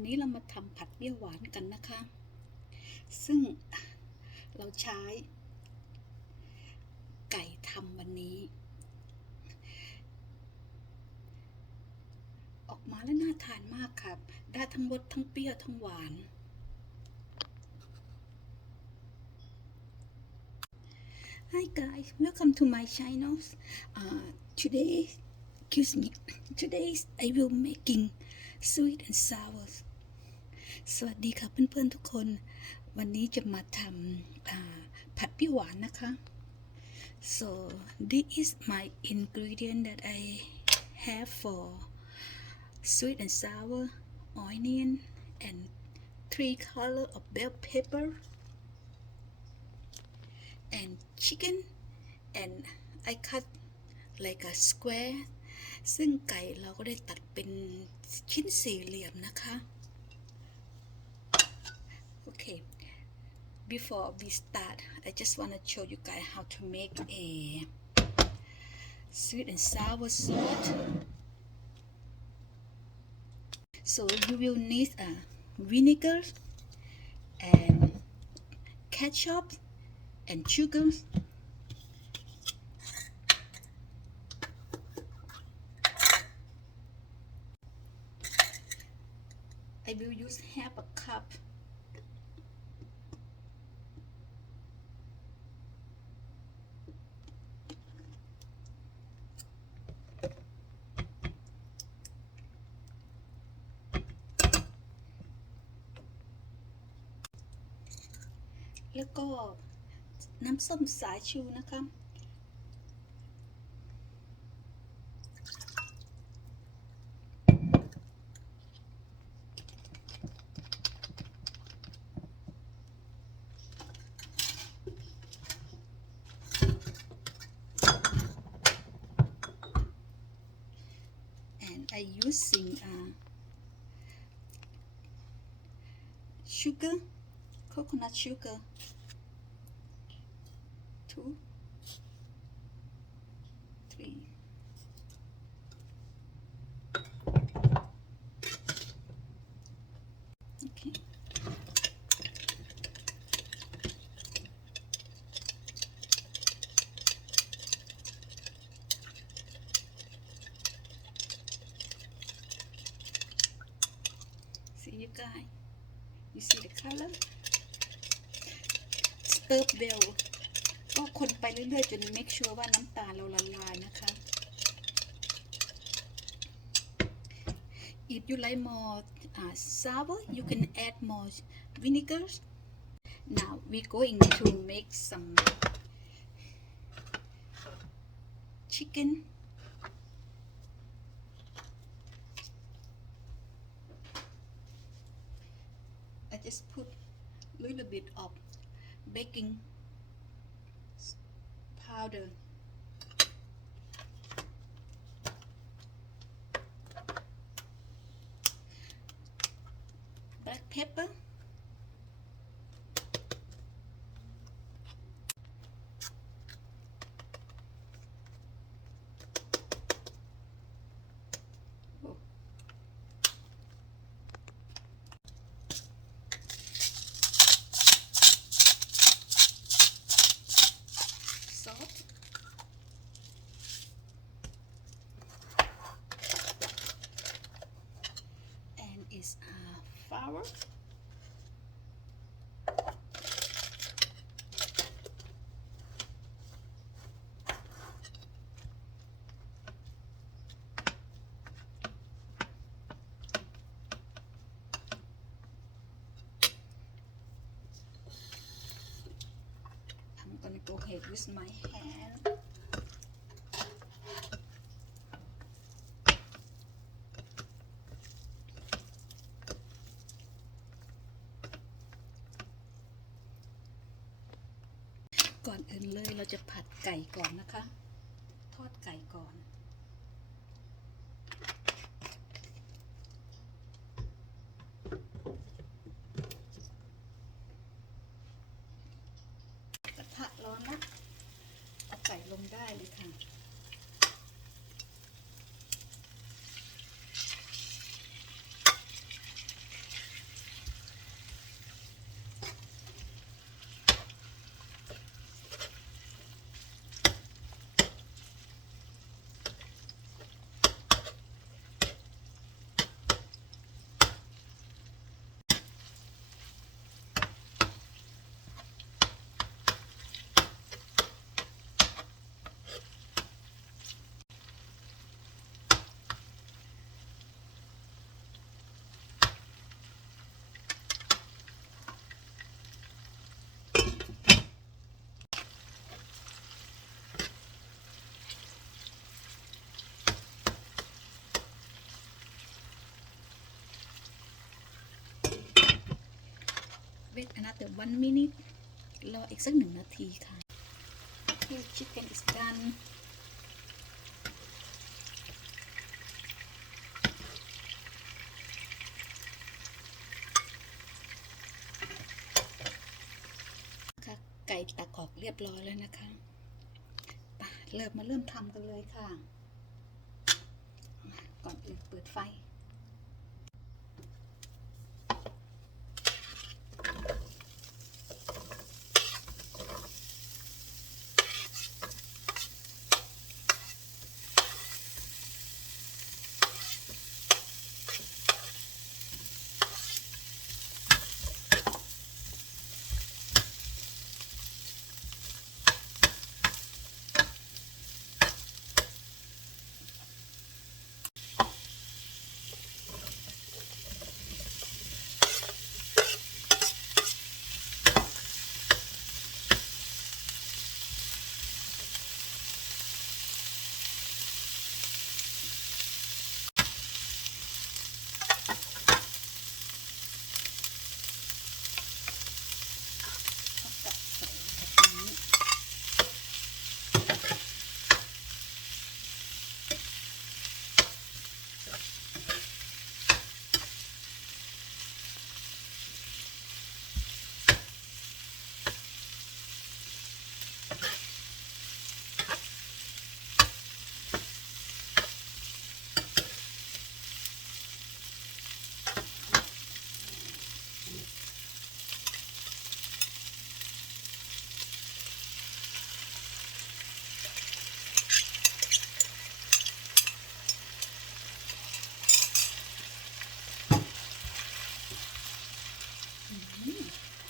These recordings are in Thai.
วันนี้เรามาทำผัดเปรี้ยวหวานกันนะคะ ซึ่งเราใช้ไก่ทำวันนี้ ออกมาแล้วน่าทานมากครับ ได้ทั้งรสทั้งเปรี้ยวทั้งหวาน Hi guys, welcome to my channel. Today I will making sweet and sour. สวัสดีค่ะเพื่อนๆทุกคน วันนี้จะมาทำผัดเปรี้ยวหวานนะคะ So this is my ingredient that I have for sweet and sour, onion and 3 color of bell pepper and chicken and I cut like a square ซึ่งไก่เราก็ได้ตัดเป็นชิ้นสี่เหลี่ยมนะคะ Okay, before we start I just want to show you guys how to make a sweet and sour sauce. So you will need vinegar and ketchup and sugar. I will use half a cup. And แล้วก็น้ำส้มสายชูนะคะ and I using sugar, coconut sugar, 2, 3. Okay. See you guys, you see the color? Stir well ก็คนไปเรื่อยๆจน make sure ว่าน้ำตาลเราละลายนะคะ If you like more sour, you can add more vinegar. Now we're going to make some chicken. I just put a little bit of baking powder. Black pepper. Oh. Salt. And it's flour. I'm gonna go ahead with my hand.ก่อนอื่นเลยเราจะผัดไก่ก่อนนะคะ ทอดไก่ก่อนกระทะร้อนนะเอาไก่ลงได้เลยค่ะ I another 1 minute รออีกสัก1 นาทีค่ะ Here chicken is done ค่ะไก่ตักออกเรียบร้อยแล้วนะคะเริ่มทำกันเลยค่ะก่อนอื่นเปิดไฟ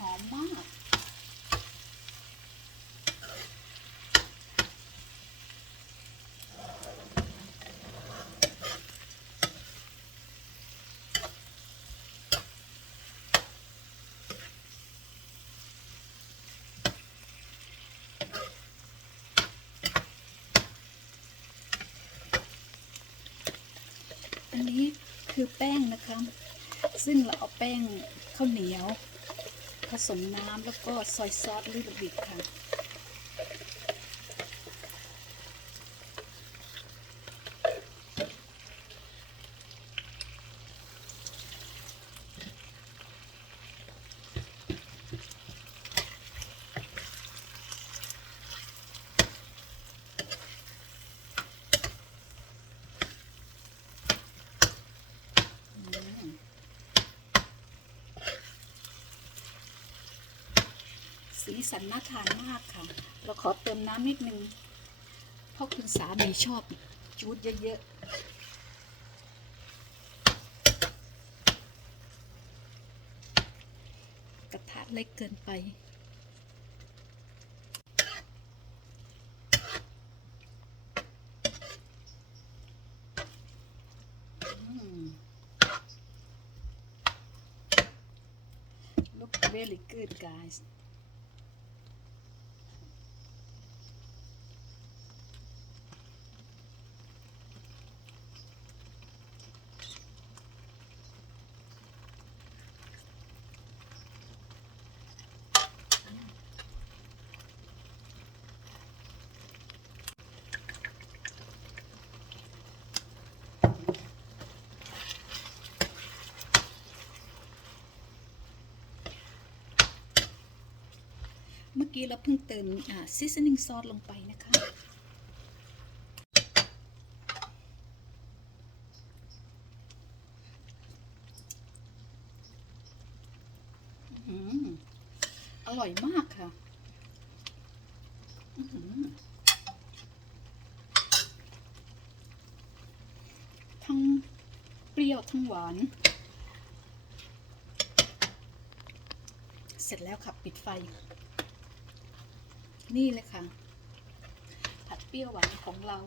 หอมมากอันนี้คือแป้งนะคะซึ่งเราเอาแป้งข้าวเหนียวผสมน้ำแล้วก็ซอยซอสลิลบิดค่ะสีสันน่าทานมากค่ะเราขอเติมน้ำนิดนึงเพราะคุณสามีชอบจูดเยอะๆกระทะเล็กเกินไปLook really good guysเมื่อกี้เราเพิ่งเติมseasoning sauce ลงไปนะคะอร่อยมากค่ะทั้งเปรี้ยวทั้งหวานเสร็จแล้วค่ะปิดไฟนี่เลยค่ะผัดเปรี้ยวหวานของเรา